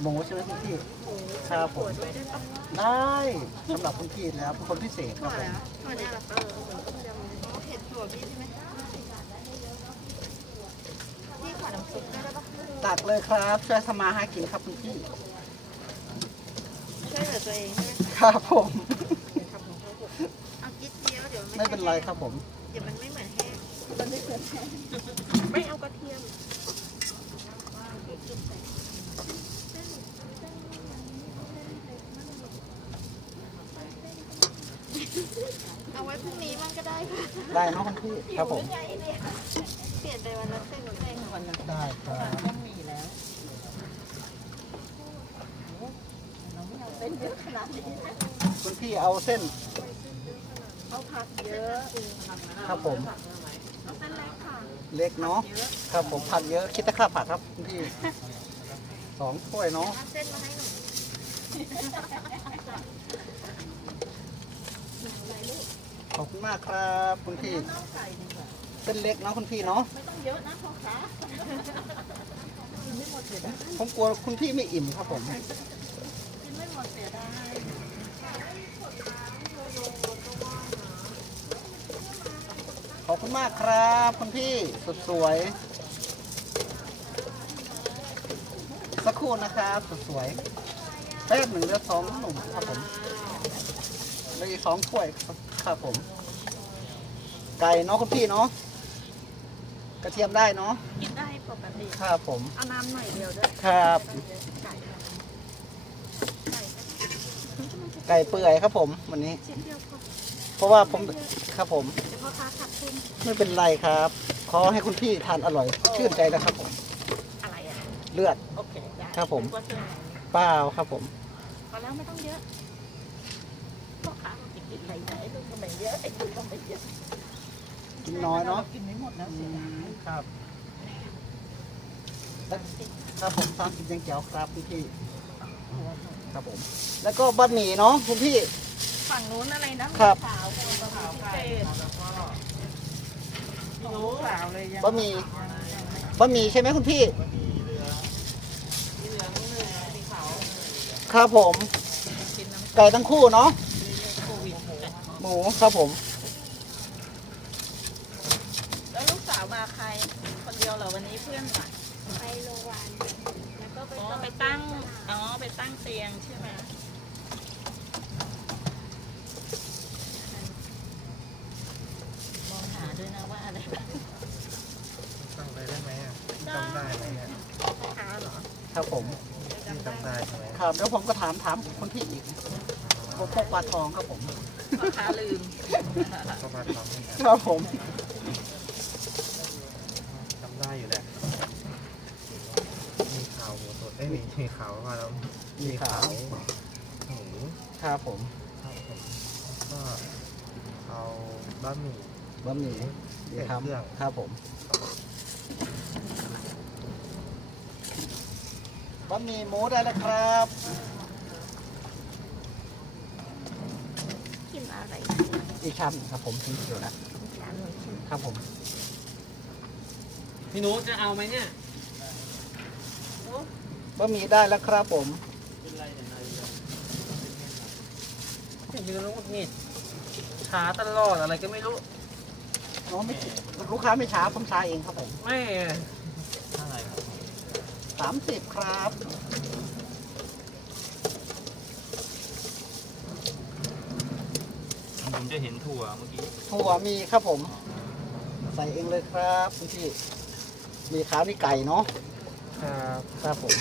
หมูใช่ไหมคุณพี่หมูครับผมด้วยได้ปะได้สำหรับคุณพี่แล้วเป็นคนพิเศษคถั่รับผมวแล้วถั่วเนี่ยเหรอเออเหมือนต้มยำเลยอ๋อเผ็ดถั่วพี่ใช่ไหมพี่ขอน้ำซุปได้ปะตักเลยครับช่วยสมาหากินครับคุณพี่ช่วยเหลือตัวเองใช่ไหมครับผมเอาจิ๊ดเดียวเดี๋ยวมันไม่เป็นไรครับผมเดี๋ยวมันไม่เหมือนแห้งมันไม่เหมือนแห้งไม่เอากระเทียม เอาไว้พรุ่งนี้มันก็ได้ค่ะได้เนาะคุณพี่ครับผมเปลี่ยนไปวันละเส้นเส้นวันละได้ครับต้องมีแล้วเราไม่เอาเส้นเยอะขนาดนี้คุณพี่เอาเส้นเอาผักเยอะครับผมเอาเส้นเล็กค่ะเล็กเนาะครับผมผักเยอะคิดแต่ค่าผักครับคุณพี่สองถ้วยเนาะเอาเส้นมาให้หนู ขอบคุณมากครับคุณพี่เส้นเล็กเนาะคุณพี่เนาะไม่ต้องเยอะนะพ่อค้าผมกลัวคุณพี่ไม่อิ่มครับผมกินไม่หมดเสียดายขอบคุณมากครับคุณพี่สุดสวย สักครู่นะครับสุดสวยแป๊บหนึ่งเหลือสองหนุ่มครับผมเหลยสองถ้วยครับ ครับผม ไก่เนาะคุณพี่เนาะกระเทียมได้เนาะกินได้ปกติครับผม เอาน้ำหน่อยเดียวด้วยครับไก่ไก่ไก่เปื่อยครับผมวันนี้ ชิ้นเดียวพอเพราะว่าผมครับผม เดี๋ยวพ่อค้าขัดทุนไม่เป็นไรครับ ขอให้คุณพี่ทานอร่อย ชื่นใจนะครับผม อะไรอะ เลือด โอเคได้ครับผมก็เชิญเปล่าครับผม พอแล้วไม่ต้องเยอะพ่อค้าบอกกินอะ ไรนะไอ้ลูกก็ไม่เยอะไอ้ลูกก็ไม่เยอะกินน้อยเนาะกินไม่หมดแล้วอืเสียดายมครับแล้วครับผมสามสิบยังแก้วครับคุณพี่ครับผม แล้วก็บะหมี่เนาะคุณพี่ ฝั่งนู้นอะไรนะครับขาวคนบะหมี่พิเศษของลูกสาวเลยยังบะหมี่บะหมี่ใช่ไหมคุณพี่ครับผมกินน้ำไก่ทั้งคู่เนาะโควิดจ้ะ หมูครับผม แล้วลูกสาวมาใคร คนเดียวเหรอวันนี้เพื่อนมาไปโรงพยาบาลแล้วก็ไปอ๋อต่อไปตั้งอ๋อไปตั้งเตียงใช่ไหมมองหาด้วยนะว่าอะไรบ้างตั้งไปได้ไหมอะจำได้ไหมอะพ่อค้าเหรอครับผมพี่จำได้ใช่ไหมครับแล้วผมก็ถามถามคุณพี่อีก ผมพกปลาทองครับผมพ่อค้าลืมก็มาทำให้กันครับผมจำได้อยู่แหละมีข่าวหมูสดเอ้ยมีมีข่าวว่าแล้วมีขาวหมูครับผมครับผมก็เอาบะหมี่บะหมี่เดี๋ยวครับเครื่องครับผมบะหมี่หมูได้แล้วครับ กินอะไร อีกชามหนึ่งครับผมถึงเขียวนะครับผมพี่หนูจะเอาไหมเนี่ยบะหมี่ได้แล้วครับผมพี่หนูหงุดหงิดช้าตลอดอะไรก็ไม่รู้น้องไม่ลูกค้าไม่ช้าผมช้าเองครับผม ไม่สามสิบครับ ผมจะเห็นถั่วเมื่อกี้ถั่วมีครับผม ใส่เองเลยครับคุณพี่ มีขาวนี่ไก่เนาะครับครับผม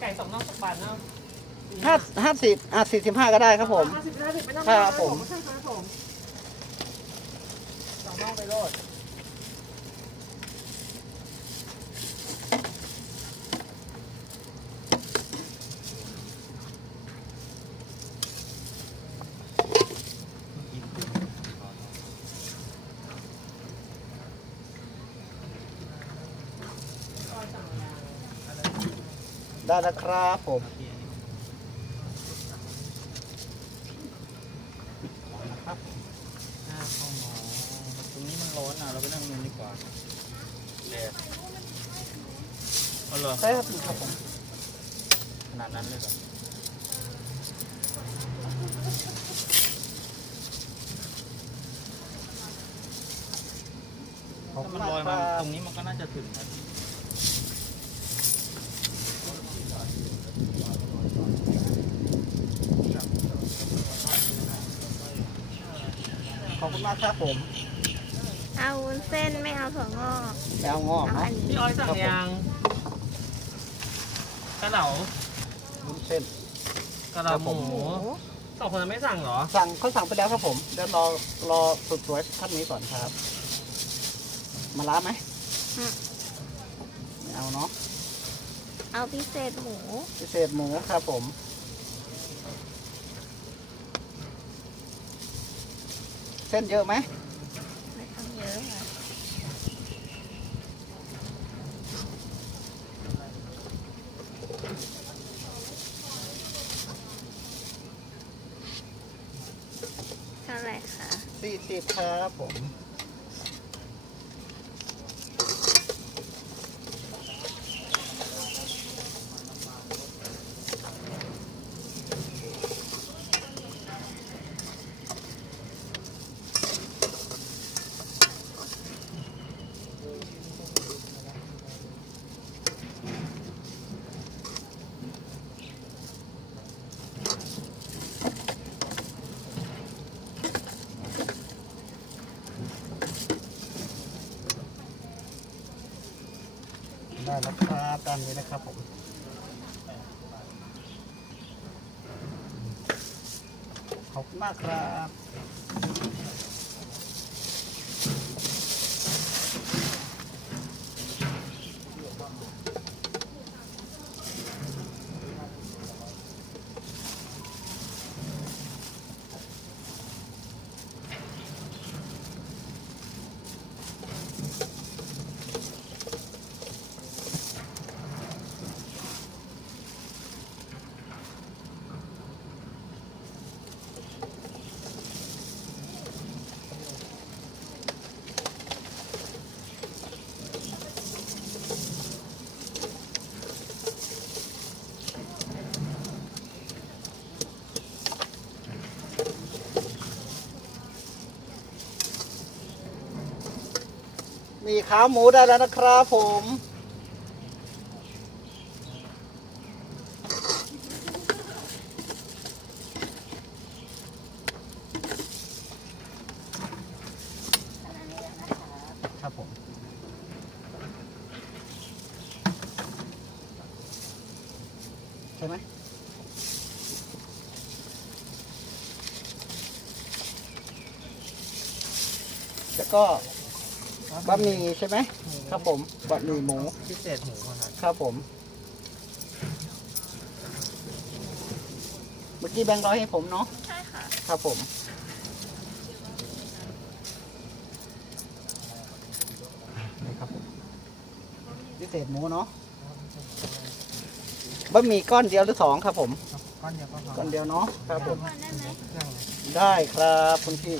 ไก่สองน่องสักบาทเนาะห้าห้าสิบอะสี่สิบห้าก็ได้ครับผม ห้าสิบห้าสิบไปนั่งครับผม ใช่ครับผมสองน่องไปโลด ได้แล้วครับผมหน้าข้าวหมอตรงนี้มันร้อนอะ เราไปนั่งนู้นดีกว่าแดดเอาเลยแป๊บหนึงครับผมขนาดนั้นเลยเหรอขอบถ้าคุมัณนมากลอยคมารับตรงนี้มันก็น่าจะถึงนะ ขอบ คุณมากครับผมเอาวุ้นเส้นไม่เอาถั่วงอกแมวงอกเอาเนาะอันนี้พี่อ้อยสั่งยังกระเหลาวุ้นเส้น กระเหลาหมูหมูสองคนนั้นไม่สั่งเหรอ สั่งเขาสั่งไปแล้วครับผมเดี๋ยวรอรอสุดสวยท่านนี้ก่อนครับ มาล้าไหมไม่เอาเนาะเอาพิเศษหมูพิเศษหมูครับผม ส้นเยอะไหมไม่ต้องเยอะค่ะเท่าไหร่คะสี่สิบครับผม ได้แล้วครับตามนี้นะครับผมขอบคุณมากครับ ขาหมูได้แล้วนะครับผม ครับผม ใช่ไหมแล้วก็ บะหมี่ใช่ไหมครับผมบะหมี่หมูพิเศษหมูอะครับครับผม เมื่อกี้แบงค์ร้อยให้ผมเนาะใช่ค่ะ ครับผม นี่ครับผมพิเศษหมูเนาะบะหมี่ก้อนเดียวหรือสองครับผม ก้อนเดียวก็พอก้อนเดียวเนาะครับผมก่อนได้ไหมเครื่องได้ครับคุณพี่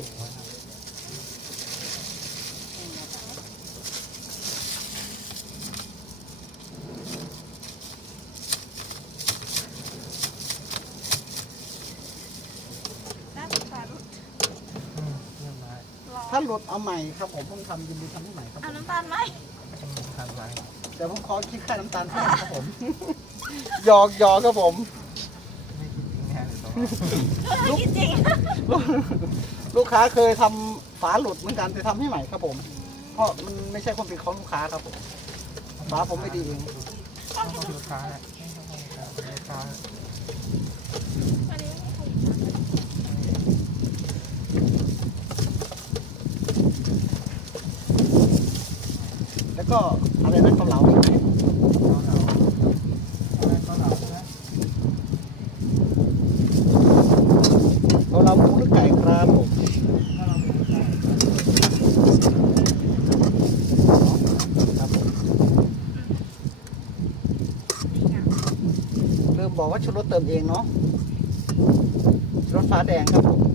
น่าสงสาร อืมเรียบร้อย รอ ถ้า หลุดเอาใหม่ครับผมผมทำยินดีทำให้ใหม่ครับผเอามน้ำตาลไหมจะมีทำไว้เดี๋ยวผมขอคิดค่าน้ำตาลเพิ่มครับผมหยอกหยอกครับผม ไม่คิดจริงแน่เลยตัวไม่คิดจริงลูกลูกค้าเคยทำฝาหลุดเหมือนกันแต่ทำให้ใหม่ครับผม เพราะมันไม่ใช่ความผิดของลูกค้าครับผมฝาผมไม่ดีเอง ต้องขอบคุณลูกค้าแหละต้องขอบคุณลูกค้า อันนี้ไม่ถูก แล้ว ก็อะไรนะเกาเหลาอีกไหมก็เหลาอะไรก็เหลาเกาเหลาหมูหรือไก่ครับผมเราเป็นลูกค้าครับผมลืมบอกว่าชุดรถเติมเองเนาะรถฟ้าแดงครับผม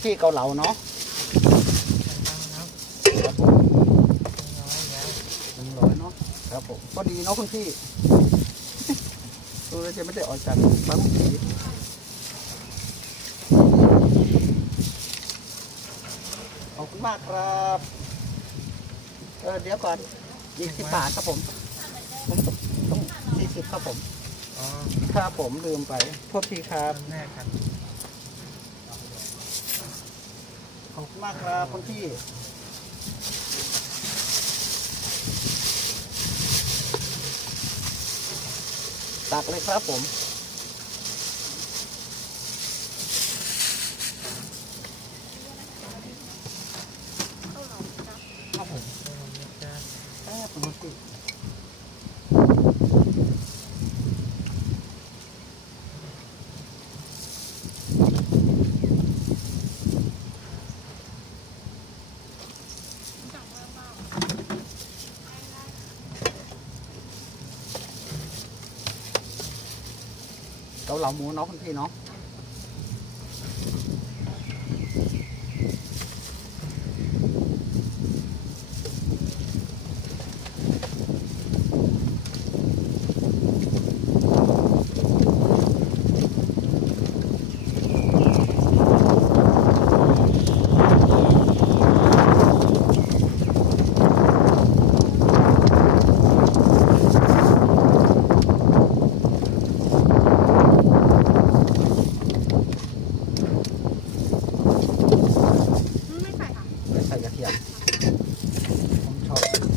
ของที่เกาเหลาเนาะครับครับผมน้อยแล้วหนึ่งร้อยเนาะครับผมพอดีเนาะคุณพี่ดูแล้วจะไม่ได้ออกจากบ้านคุณพี่ขอบคุณมากครับเออเดี๋ยวก่อนยี่สิบบาทครับผมผมต้องสี่สิบครับผมอ๋อครับผมลืมไปโทษทีครับ แน่ครับ ข อบคุณมากครับคุณพี่ตักเลยครับผม ครับผมจะ แป๊บนึงคุณพี่ เหลาหมูเนาะคุณพี่เนาะ ไม่ใส่ค่ะ ไม่ใส่ก ระเทียมผมชอบลูก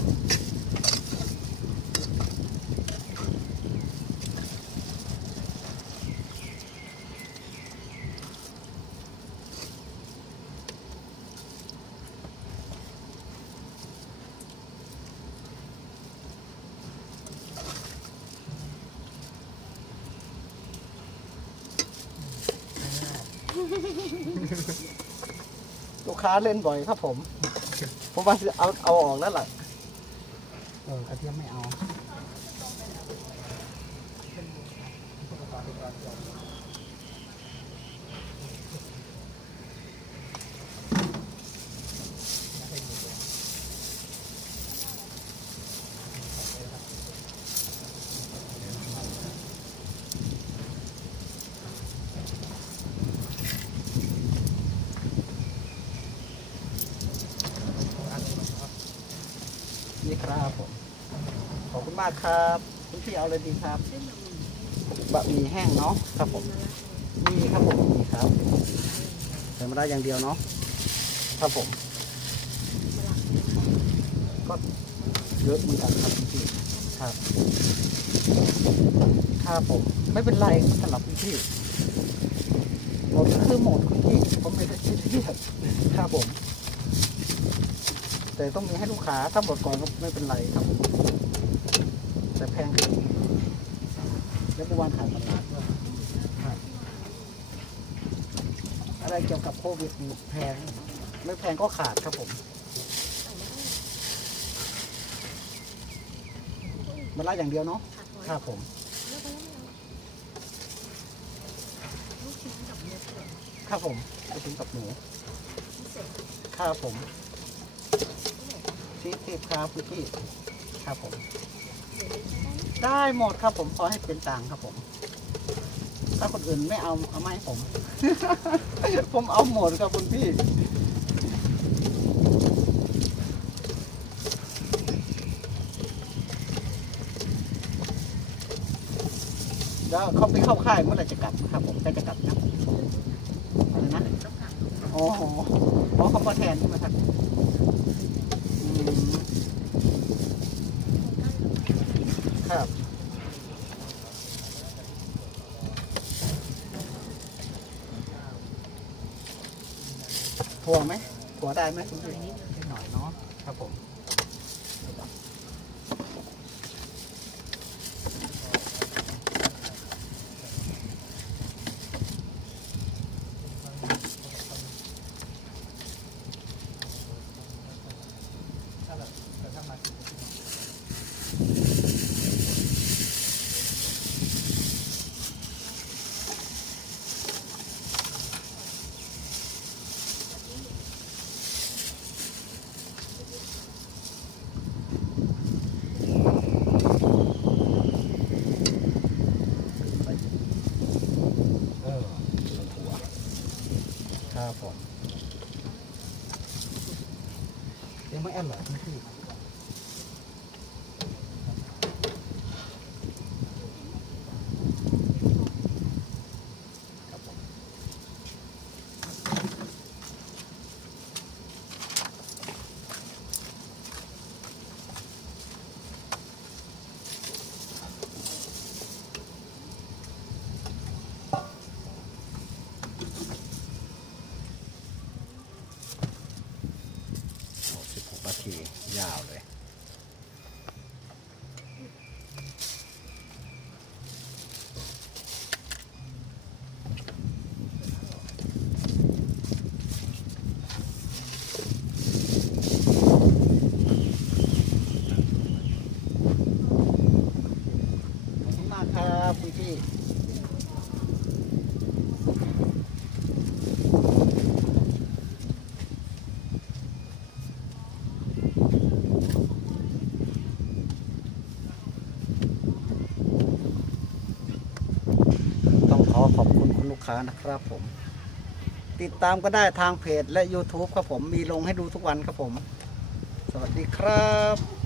ค้าเล่นบ่อยครับผมผมว่าเอาเอาออกแล้วล่ะเออกระเทียมไม่เอา นี่ครับผม ขอบ คุณมากครับคุณพี่เอาอะไรดีครับบะหมี่แห้งเนาะครับผมมีครับผมมีครับใส่มาได้อย่างเดียวเนาะครับผม ก็เยอะเหมือนกันครับคุณพี่ครับครับผมไม่เป็นไรสำหรับคุณพี่หมดคือหมดคุณพี่ผมไม่ได้คิดเรียกครับผม แต่ต้องมีให้ลูกค้าถ้าหมดก่อนก็ไม่เป็นไรครับ แต่แพงขึ้นแล้วเมื่อวานขายตลาดด้วยอะไรเกี่ยวกับโควิดแพง ไม่แพงก็ขาดครับผม มันละอย่างเดียวเนาะครับผมลูกชิ้นกับเนื้อเปื่อยครับผมไปถึงกับหนูครับผมชีสติบครับคุณพี่ครับผม ได้หมดครับผมขอให้เป็นต่างครับผม ถ้าคนอื่นไม่เอาเอาไม่ให้ผม ผมเอาหมดครับคุณพี่ แล้วเขาไปเข้าค่ายเมื่อไหรจะกลับครับผมใกล้จะกลับนะอะไรนะต้องการอ๋ออ๋อเขามาแทนใช่ไหมครับอืมครับ ถั่วไหมถั่วได้ไหมคุณพี่นิดหน่อยเนาะครับผม ค้านะครับผม ติดตามก็ได้ทางเพจและ YouTube ครับผมมีลงให้ดูทุกวันครับผม สวัสดีครับ